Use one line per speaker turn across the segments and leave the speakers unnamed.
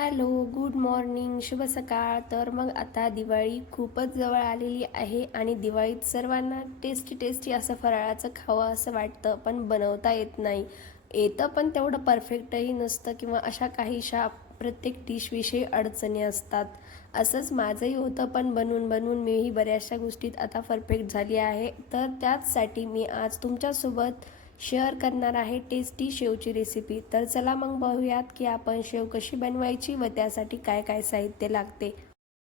Hello good morning शुभ सकाळ. तर मग आता दिवाळी खूपच जवळ आलेली आहे आणि दिवाळीत सर्वांना टेस्टी टेस्टी असं फराळाचं खावं असं वाटतं पण बनवता येत नाही. येतं पण तेवढं परफेक्टही नसतं किंवा अशा काहीशा प्रत्येक डिशविषयी अडचणी असतात. असंच माझंही होतं पण बनवून बनवून मीही बऱ्याचशा गोष्टीत आता परफेक्ट झाली आहे. तर त्याचसाठी मी आज तुमच्यासोबत शेअर करणार आहे टेस्टी शेवची रेसिपी. तर चला मग बघूयात की आपण शेव कशी बनवायची व त्यासाठी काय काय साहित्य लागते.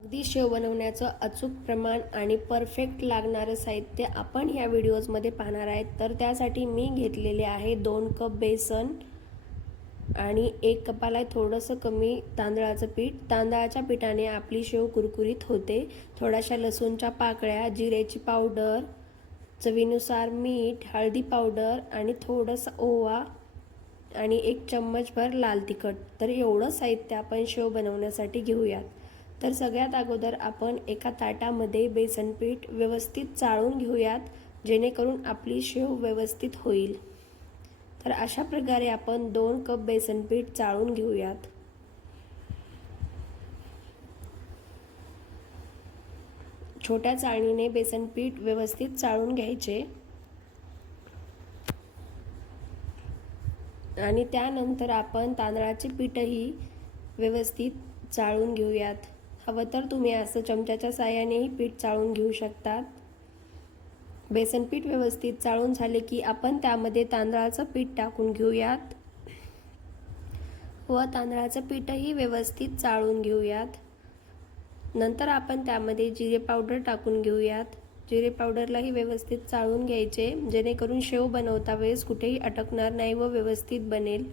अगदी शेव बनवण्याचं अचूक प्रमाण आणि परफेक्ट लागणारं साहित्य आपण ह्या व्हिडिओजमध्ये पाहणार आहेत. तर त्यासाठी मी घेतलेले आहे दोन कप बेसन आणि एक कपाला थोडंसं कमी तांदळाचं पीठ. तांदळाच्या पिठाने आपली शेव कुरकुरीत होते. थोड्याशा लसूणच्या पाकळ्या जिऱ्याची पावडर चवीनुसार मीठ हळदी पावडर आणि थोडंसं ओवा आणि एक चम्मचभर लाल तिखट. तर एवढं साहित्य आपण शेव बनवण्यासाठी घेऊयात. तर सगळ्यात अगोदर आपण एका ताटामध्ये बेसन पीठ व्यवस्थित चाळून घेऊयात जेणेकरून आपली शेव व्यवस्थित होईल. तर अशा प्रकारे आपण दोन कप बेसन पीठ चाळून घेऊयात. छोट्या चाळणीने बेसन पीठ व्यवस्थित चाळून घ्यायचे. आणि त्यानंतर आपण तांदळाचे पीठही व्यवस्थित चाळून घेऊयात. हवं तर तुम्ही असं चमच्याच्या साह्यानेही पीठ चाळून घेऊ शकतात. बेसन पीठ व्यवस्थित चाळून झाले की आपण त्यामध्ये तांदळाचं पीठ टाकून घेऊयात. व तांदळाचं पीठही व्यवस्थित चाळून घेऊयात. नंतर आपण त्यामध्ये जिरे पावडर टाकून घेऊयात. जिरे पावडरलाही व्यवस्थित चाळून घ्यायचे जेणेकरून शेव बनवता वेळेस कुठेही अटकणार नाही व व्यवस्थित बनेल.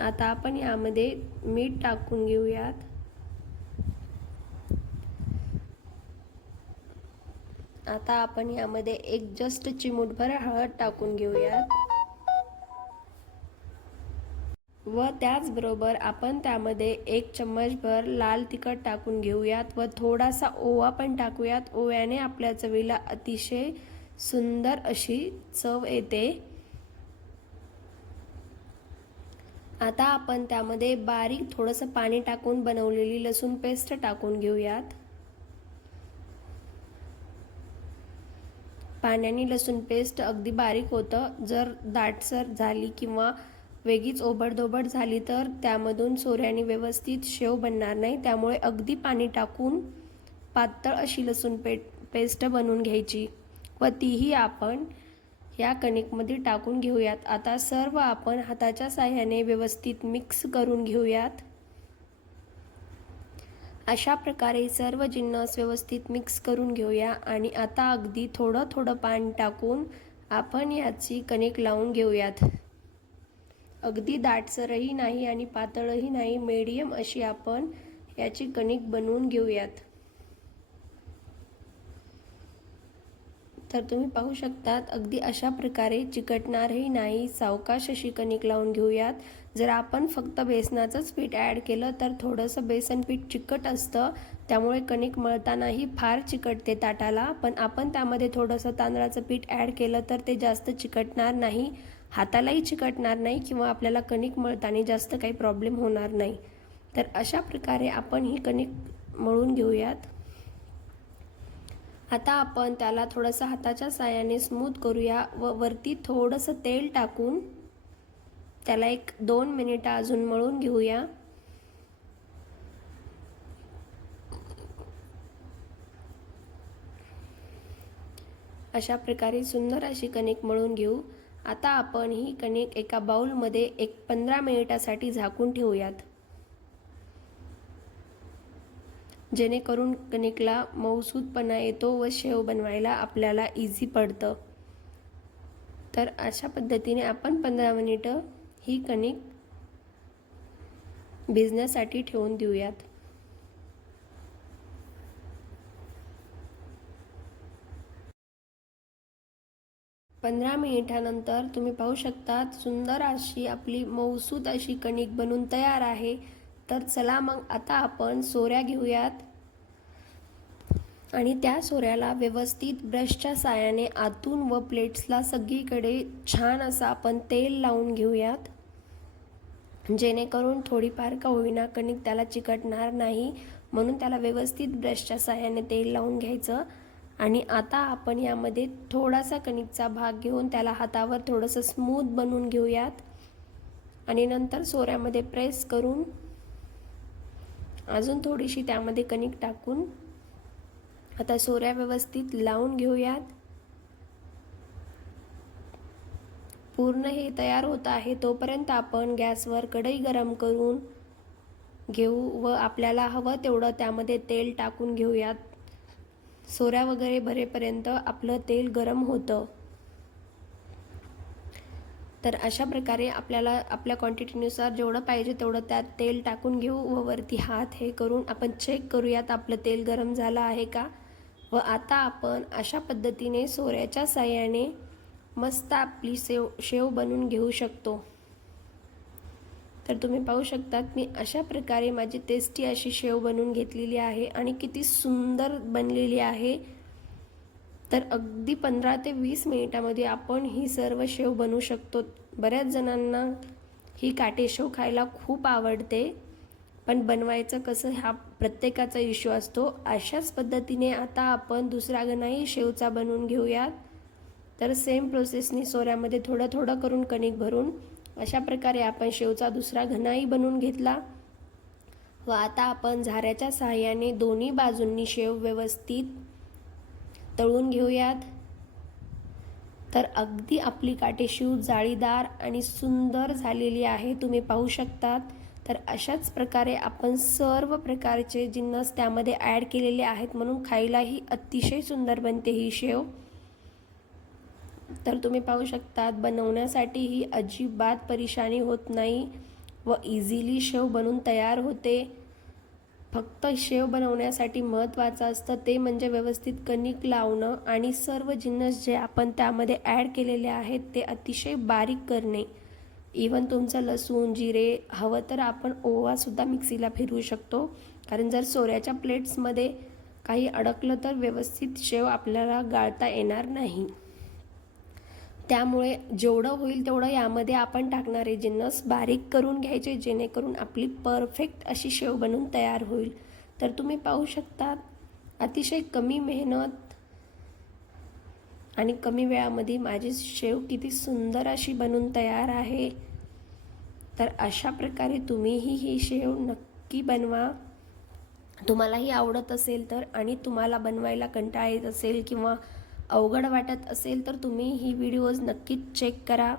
आता आपण यामध्ये मीठ टाकून घेऊयात. आता आपण यामध्ये एक जस्ट चिमूटभर हळद टाकून घेऊयात. व त्याचबरोबर आपण त्यामध्ये एक चम्मचभर लाल तिखट टाकून घेऊयात व थोडासा ओवा पण टाकूयात. ओव्याने आपल्या चवीला अतिशय सुंदर अशी चव येते. आता आपण त्यामध्ये बारीक थोडंसं पाणी टाकून बनवलेली लसूण पेस्ट टाकून घेऊयात. पाण्याने लसूण पेस्ट अगदी बारीक होतं. जर दाटसर झाली किंवा वेगळीच ओबडधोबड झाली तर त्यामधून सोऱ्याने व्यवस्थित शेव बनणार नाही. त्यामुळे अगदी पाणी टाकून पातळ अशी लसूण पेट पेस्ट बनवून घ्यायची व तीही आपण या कणिकमध्ये टाकून घेऊयात. आता सर्व आपण हाताच्या साह्याने व्यवस्थित मिक्स करून घेऊयात. अशा प्रकारे सर्व जिन्नस व्यवस्थित मिक्स करून घेऊया आणि आता अगदी थोडं थोडं पाणी टाकून आपण याची कणिक लावून घेऊयात. अगदी दाटसरही नाही आणि पातळही नाही मीडियम अशी आपण याची कणिक बनवून घेऊयात. तर तुम्ही पाहू शकतात अगदी अशा प्रकारे चिकटणारही नाही सावकाश अशी कणिक लावून घेऊयात. जर आपण फक्त बेसनाचंच पीठ ॲड केलं तर थोडंसं बेसन पीठ चिकट असतं. त्यामुळे कणिक मळतानाही फार चिकटते ताटाला. पण आपण त्यामध्ये थोडंसं तांदळाचं पीठ ॲड केलं तर ते जास्त चिकटणार नाही. हातालाही चिकटणार नाही किंवा आपल्याला कणिक मळताना जास्त काही प्रॉब्लेम होणार नाही. तर अशा प्रकारे आपण ही कणिक मळून घेऊयात. आता आपण त्याला थोडंसं हाताच्या साह्याने स्मूथ करूया व वरती थोडंसं तेल टाकून त्याला एक दोन मिनिटं अजून मळून घेऊया. अशा प्रकारे सुंदर अशी कणिक मळून घेऊ. आता आपण ही कणिक एका बाउलमध्ये एक पंधरा मिनिटासाठी झाकून ठेवूयात. जेणेकरून कणिकला मऊसूदपणा येतो व शेव बनवायला आपल्याला इझी पडतं. तर अशा पद्धतीने आपण पंधरा मिनिटं ही कणिक भिजण्यासाठी ठेवून देऊयात. पंधरा मिनिटानंतर तुम्ही पाहू शकता सुंदर अशी आपली मऊसूद अशी कणिक बनून तयार आहे. तर चला मग आता आपण सोऱ्या घेऊयात. आणि त्या सोऱ्याला व्यवस्थित ब्रशच्या साह्याने आतून व प्लेट्सला सगळीकडे छान असं आपण तेल लावून घेऊयात. जेणेकरून थोडीफार का होईना कणिक त्याला चिकटणार नाही. म्हणून त्याला व्यवस्थित ब्रशच्या साह्याने तेल लावून घ्यायचं. आणि आता आपण यामध्ये थोडासा कणिकचा भाग घेऊन त्याला हातावर थोडंसं स्मूथ बनवून घेऊयात. आणि नंतर सोऱ्यामध्ये प्रेस करून अजून थोडीशी त्यामध्ये कणिक टाकून आता सोऱ्या व्यवस्थित लावून घेऊयात. पूर्ण हे तयार होत आहे तोपर्यंत आपण गॅसवर कढई गरम करून घेऊ व आपल्याला हवं तेवढं त्यामध्ये तेल टाकून घेऊयात. सोऱ्या वगैरे भरेपर्यंत आपलं तेल गरम होतं. तर अशा प्रकारे आपल्याला आपल्या क्वांटिटीनुसार जेवढं पाहिजे तेवढं त्यात तेल टाकून घेऊ व वरती हात हे करून आपण चेक करूयात आपलं तेल गरम झालं आहे का? व आता आपण अशा पद्धतीने सोऱ्याच्या साह्याने मस्त आपली सेव शेव बनवून घेऊ शकतो. तर तुम्ही पाहू शकतात मी अशा प्रकारे माझी टेस्टी अशी शेव बनवून घेतलेली आहे आणि किती सुंदर बनलेली आहे. तर अगदी पंधरा ते वीस मिनिटामध्ये आपण ही सर्व शेव बनवू शकतो. बऱ्याच जणांना ही काटे शेव खायला खूप आवडते पण बनवायचं कसं हा प्रत्येकाचा इश्यू असतो. अशाच पद्धतीने आता आपण दुसरा गणाही शेवचा बनवून घेऊयात. तर सेम प्रोसेसनी सोऱ्यामध्ये थोडं थोडं करून कणिक भरून अशा प्रकारे आपण शेवचा दुसरा घनाही बनवून घेतला. व आता आपण झाऱ्याच्या सहाय्याने दोन्ही बाजूंनी शेव व्यवस्थित तळून घेऊयात. तर अगदी आपली काटेशिव जाळीदार आणि सुंदर झालेली आहे तुम्ही पाहू शकतात. तर अशाच प्रकारे आपण सर्व प्रकारचे जिन्नस त्यामध्ये ॲड केलेले आहेत म्हणून खायलाही अतिशय सुंदर बनते ही शेव. तर तुम्ही पाहू शकतात बनवण्यासाठी ही अजिबात परेशानी होत नाही व इझिली शेव बनून तयार होते. फक्त शेव बनवण्यासाठी महत्त्वाचं असतं ते म्हणजे व्यवस्थित कणिक लावणं आणि सर्व जिन्नस जे आपण त्यामध्ये ॲड केलेले आहेत ते अतिशय बारीक करणे. इवन तुमचं लसूण जिरे हवं तर आपण ओवासुद्धा मिक्सीला फिरवू शकतो. कारण जर सोऱ्याच्या प्लेट्समध्ये काही अडकलं तर व्यवस्थित शेव आपल्याला गाळता येणार नाही. त्यामुळे जेवढं होईल तेवढं यामध्ये आपण टाकणारे जिन्नस. बारीक करून घ्यायचे जेणेकरून आपली परफेक्ट अशी शेव बनून तयार होईल. तर तुम्ही पाहू शकता अतिशय कमी मेहनत आणि कमी वेळामध्ये माझी शेव किती सुंदर अशी बनून तयार आहे. तर अशा प्रकारे तुम्हीही ही शेव नक्की बनवा. तुम्हालाही आवडत असेल तर आणि तुम्हाला बनवायला कंटाळा येत असेल किंवा अवघड वाटत असेल तर तुम्ही ही व्हिडिओज नक्कीच चेक करा.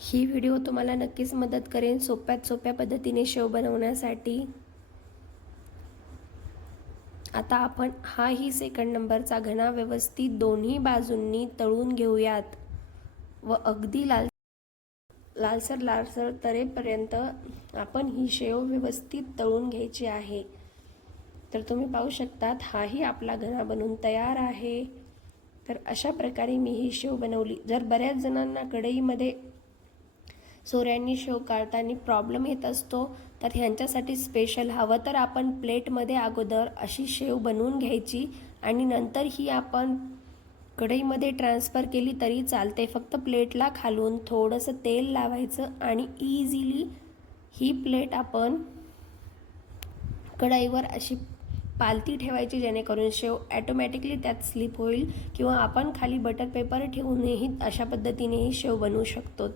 ही व्हिडिओ तुम्हाला नक्कीच मदत करेन सोप्यात सोप्या पद्धतीने शेव बनवण्यासाठी. आता आपण हाही सेकंड नंबरचा घना व्यवस्थित दोन्ही बाजूंनी तळून घेऊयात. व अगदी लाल लालसर लालसर तरेपर्यंत आपण ही शेव व्यवस्थित तळून घ्यायची आहे. तर तुम्ही पाहू शकतात हाही आपला घरा बनून तयार आहे. तर अशा प्रकारे मी ही शेव बनवली. जर बऱ्याच जणांना कढईमध्ये सोऱ्यांनी शेव काढताना प्रॉब्लेम येत असतो तर ह्यांच्यासाठी स्पेशल हवं तर आपण प्लेटमध्ये अगोदर अशी शेव बनवून घ्यायची आणि नंतर ही आपण कढईमध्ये ट्रान्सफर केली तरी चालते. फक्त प्लेटला खालून थोडंसं तेल लावायचं आणि इझिली ही प्लेट आपण कढईवर अशी पालती ठेवायची जेणेकरून शेव ॲटोमॅटिकली त्यात स्लिप होईल किंवा आपण खाली बटर पेपर ठेवूनही अशा पद्धतीनेही शेव बनवू शकतो.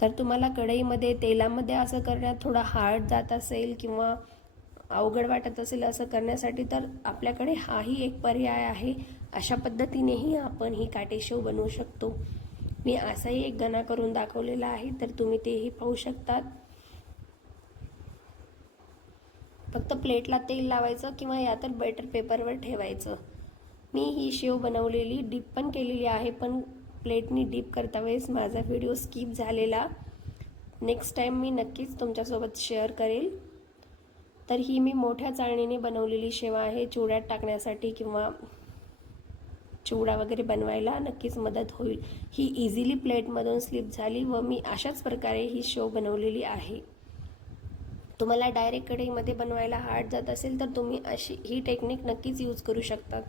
तर तुम्हाला कढईमध्ये तेलामध्ये असं करण्यात थोडा हार्ड जात असेल किंवा अवघड वाटत असेल असं करण्यासाठी तर आपल्याकडे हाही एक पर्याय आहे. अशा पद्धतीनेही आपण ही काटेशेव बनवू शकतो. मी असाही एक गणा करून दाखवलेला आहे तर तुम्ही तेही पाहू शकतात. फक्त प्लेटला तेल लावायचं किंवा या तर बटर पेपरवर ठेवायचं. मी ही शेव बनवलेली डीप पण केलेली आहे पण प्लेटनी डीप करता वेळेस माझा व्हिडिओ स्किप झालेला. नेक्स्ट टाईम मी नक्कीच तुमच्यासोबत शेअर करेल. तर ही मी मोठ्या चाळणीने बनवलेली शेवा आहे चिवड्यात टाकण्यासाठी किंवा चिवडा वगैरे बनवायला नक्कीच मदत होईल. ही इझिली प्लेटमधून स्लिप झाली व मी अशाच प्रकारे ही शेव बनवलेली आहे. तुम्हाला डायरेक्ट कढईमध्ये बनवायला हार्ड जात असेल तर तुम्ही अशी ही टेक्निक नक्कीच यूज करू शकता.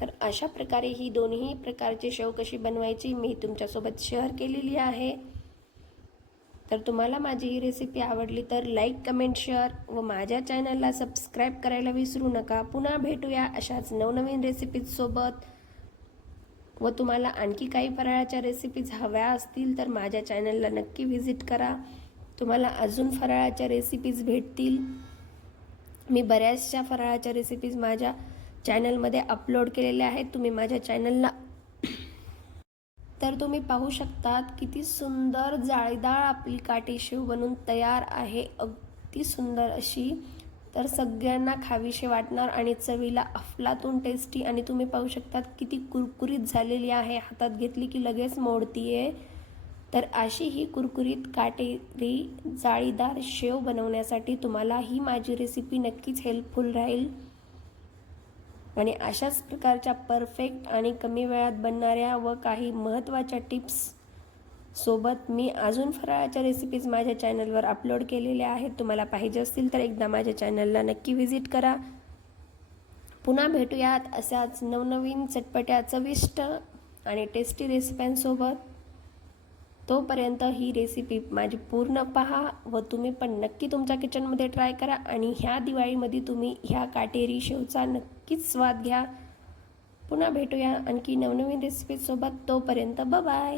तर अशा प्रकारे ही दोन्ही प्रकारची शेव कशी बनवायची मी तुमच्यासोबत शेअर केलेली आहे. तर तुम्हाला माझी ही रेसिपी आवडली तर लाईक कमेंट शेअर व माझ्या चॅनलला सबस्क्राईब करायला विसरू नका. पुन्हा भेटूया अशाच नवनवीन रेसिपीजसोबत व तुम्हाला आणखी काही फराळाच्या रेसिपीज हव्या असतील तर माझ्या चॅनलला नक्की व्हिजिट करा. तुम्हाला अजून फराळाच्या रेसिपीज भेटतील. मी बऱ्याचशा फराळाच्या रेसिपीज माझ्या चॅनलमध्ये अपलोड केलेल्या आहेत. तुम्ही माझ्या चॅनलला तर तुम्ही पाहू शकतात किती सुंदर जाळीदार आपली काटेशिव बनून तयार आहे. अगदी सुंदर अशी. तर सगळ्यांना खावीशी वाटणार आणि चवीला अफलातून टेस्टी आणि तुम्ही पाहू शकतात किती कुरकुरीत झालेली आहे. हातात घेतली की लगेच मोडतीये. तर अशी ही कुरकुरीत काटेरी जाळीदार शेव बनवण्यासाठी तुम्हाला ही माझी रेसिपी नक्कीच हेल्पफुल राहील. आणि अशाच प्रकारच्या परफेक्ट आणि कमी वेळात बनणाऱ्या व काही महत्त्वाच्या टिप्स सोबत मी अजून फराळाच्या रेसिपीज माझ्या चॅनलवर अपलोड केलेल्या आहेत. तुम्हाला पाहिजे असतील तर एकदा माझ्या चॅनलला नक्की व्हिजिट करा. पुन्हा भेटूयात अशाच नवनवीन चटपट्या चविष्ट आणि टेस्टी रेसिप्यांसोबत तोपर्यंत ही रेसिपी माझी पूर्ण पहा व तुम्ही पण नक्की तुमच्या किचनमध्ये ट्राय करा आणि ह्या दिवाळीमध्ये तुम्ही ह्या काटेरी शेवचा नक्कीच स्वाद घ्या. पुन्हा भेटूया आणखी नवनवीन रेसिपीसोबत तोपर्यंत बाय